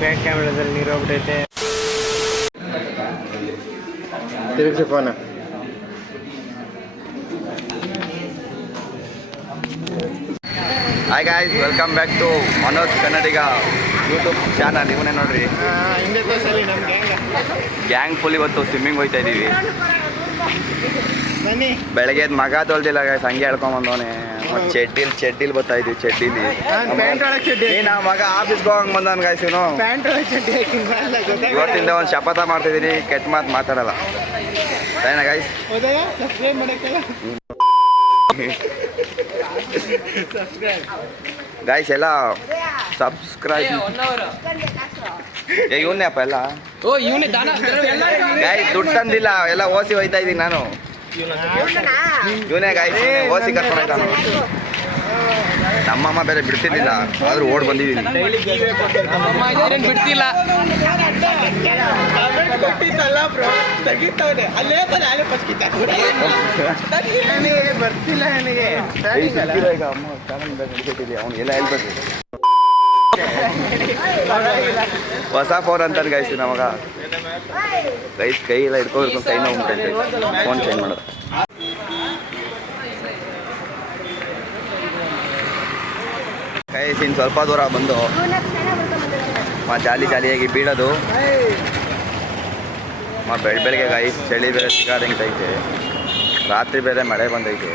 Back ಕ್ಯಾಮ್ರಾದಲ್ಲಿ ನೀರು ಹೋಗ್ಬಿಟ್ಟೈತೆ. ತಿರುಗಿಸಿ phone. Hi guys, welcome back to Manoj Kannadiga YouTube channel. ಇವನೇ ನೋಡ್ರಿ, ಗ್ಯಾಂಗ್ ಫುಲ್ ಇವತ್ತು ಸ್ವಿಮ್ಮಿಂಗ್ ಹೋಗ್ತಾ ಇದ್ದೀವಿ. ಬೆಳಗ್ಗೆ ಮಗ ತೊಳ್ದಿಲ್ಲ ಗಾಯ್ಸ್, ಹಂಗೆ ಹೇಳ್ಕೊಂಬಂದವನೆ. ಚಡ್ಡಿಲ್ ಬರ್ತಾ ಇದೀವಿ. ಚಡ್ಡಿಲಿ ನಾವು ಮಗ ಆಫೀಸ್ಗೆ ಹೋಗಂಗೆ ಬಂದವನ್ ಗಾಯ್ಸ್. ಇವನು ಇವತ್ತಿಂದ ಒಂದು ಶಪಥ ಮಾಡ್ತಿದ್ದೀನಿ, ಕೆಟ್ಟ ಮಾತು ಮಾತಾಡಲ್ಲ. ಸರಿನಾ ಗಾಯ್ಸ್? ಗಾಯ್ಸ್ ಎಲ್ಲ ಸಬ್ಸ್ಕ್ರೈಬ್. ಇವನ್ನೇ ಅಪ್ಪ ಎಲ್ಲ ಗಾಯ್ಸ್, ದುಡ್ಡು ತಂದಿಲ್ಲ, ಎಲ್ಲ ಓಸಿ ಹೋಯ್ತಾ ಇದ್ದೀನಿ ನಾನು. ಇವನೇ ಗಾಯ್ಸ್, ಓಸಿ ಕರ್ಕೊಂಡು ನಮ್ಮಮ್ಮ ಬೇರೆ ಬಿಡ್ತಿರ್ಲಿಲ್ಲ, ಆದ್ರೂ ಓಡ್ ಬಂದಿದ್ದೀನಿ. ಬಿಡ್ತಿಲ್ಲ. ಅವನಿಗೆಲ್ಲ ಹೇಳ್ಬೇಕು. ಹೊಸ ಫೋನ್ ಅಂತಾನೆ ಗಾಯ್ಸ್ ನಮಗ. ಕೈ ಎಲ್ಲ ಹಿಡ್ಕೋಬೇಕು, ಕೈ ನೋವು ಫೋನ್ ಚೇಂಜ್ ಮಾಡೋದು. ಗೈಸ್ ಇನ್ನು ಸ್ವಲ್ಪ ದೂರ ಬಂದು ಜಾಲಿಯಾಗಿ ಬೀಳೋದು. ಬೆಳಗ್ಗೆ ಗಾಯ್ಸ್, ಚಳಿ ಬೇರೆ ಸಿಗಾದಂಗೈತೆ, ರಾತ್ರಿ ಬೇರೆ ಮಳೆ ಬಂದೈತೆ.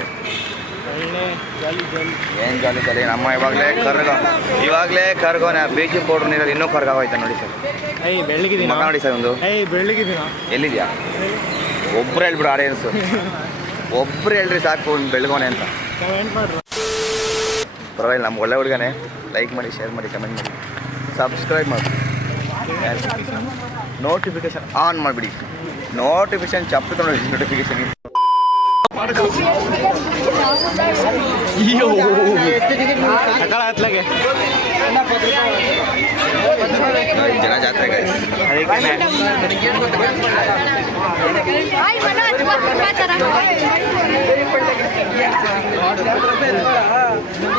ಏನು ಜಾಲಿ ನಮ್ಮ ಇವಾಗಲೇ ಕರ್ಗೋನೆ. ಬೀಚಿಂಗ್ ಪೌಡ್ರ್ ನೀರಲ್ಲಿ ಇನ್ನೂ ಕರ್ಗೋಯ್ತಾ ನೋಡಿ ಸರ್. ಮಗ ನೋಡಿ ಸರ್ ಒಂದು. ಎಲ್ಲಿದ್ಯಾ? ಒಬ್ರು ಹೇಳ್ಬಿಡು ಆಡಿಯನ್ಸು, ಒಬ್ರು ಹೇಳ್ರಿ ಸಾಕು ಒಂದು ಬೆಳಗೋನೆ ಅಂತ. ಪರವಾಗಿಲ್ಲ, ನಮ್ಮ ಒಳ್ಳೆ ಹುಡುಗನೇ. ಲೈಕ್ ಮಾಡಿ, ಶೇರ್ ಮಾಡಿ, ಕಮೆಂಟ್ ಮಾಡಿ, ಸಬ್ಸ್ಕ್ರೈಬ್ ಮಾಡಿ, ನೋಟಿಫಿಕೇಶನ್ ಆನ್ ಮಾಡಿಬಿಡಿ. ನೋಟಿಫಿಕೇಶನ್ ಚಪ್ಪು ನೋಡಿ. ನೋಟಿಫಿಕೇಶನ್ ಜನ ಜಾತ್ರೆ ಗಾಯ್ಸ್.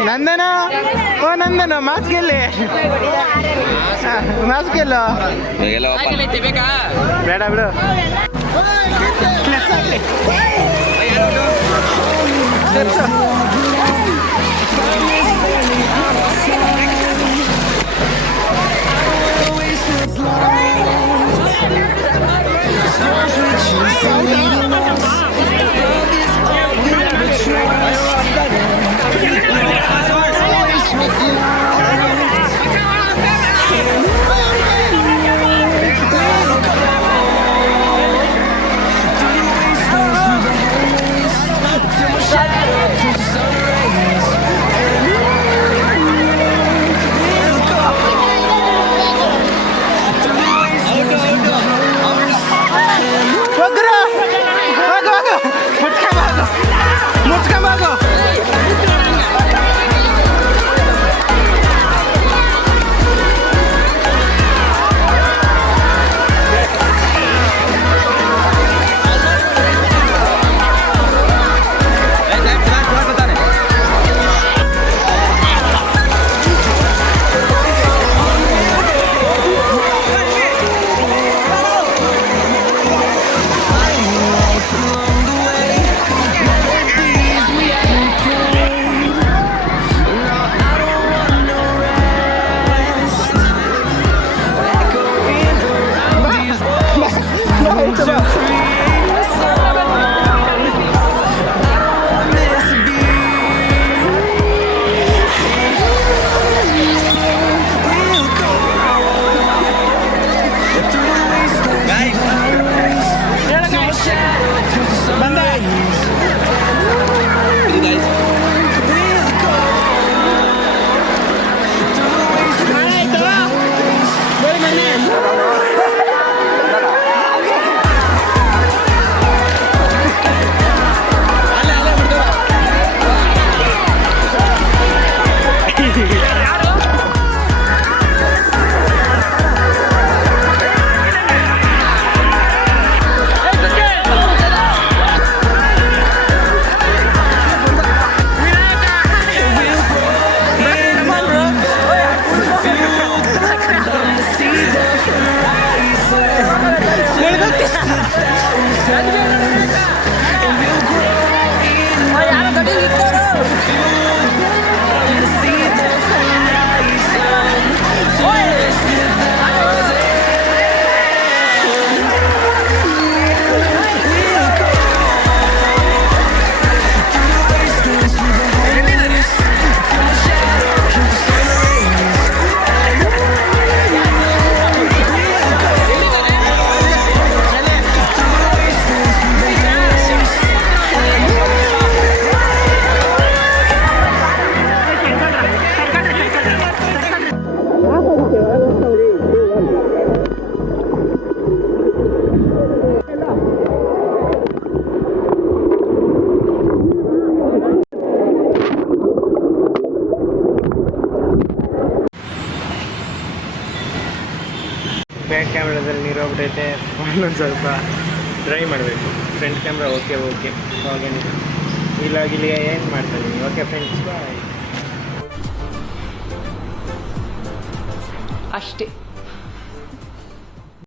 ನಂದನ, ಓ ನಂದನ, ಮಾಸ್ಕ್ ಎಲ್ಲಿ? ಮಾಸ್ಕ್ ಎಲ್ಲ ಬೇಡ ಬಿಡು. ಬ್ಯಾಕ್ ಕ್ಯಾಮ್ರಾದಲ್ಲಿ ನೀರು ಹೋಗ್ಬಿಟ್ಟೈತೆ. ಫೋನೊಂದು ಸ್ವಲ್ಪ ಡ್ರೈ ಮಾಡಬೇಕು. ಫ್ರಂಟ್ ಕ್ಯಾಮ್ರಾ ಓಕೆ ಅವಾಗೇನಿದೆ. ಇಲ್ಲಿಗೆ ಏನು ಮಾಡ್ತಾಯಿದ್ದೀನಿ. Okay friends, bye. ಅಷ್ಟೇ.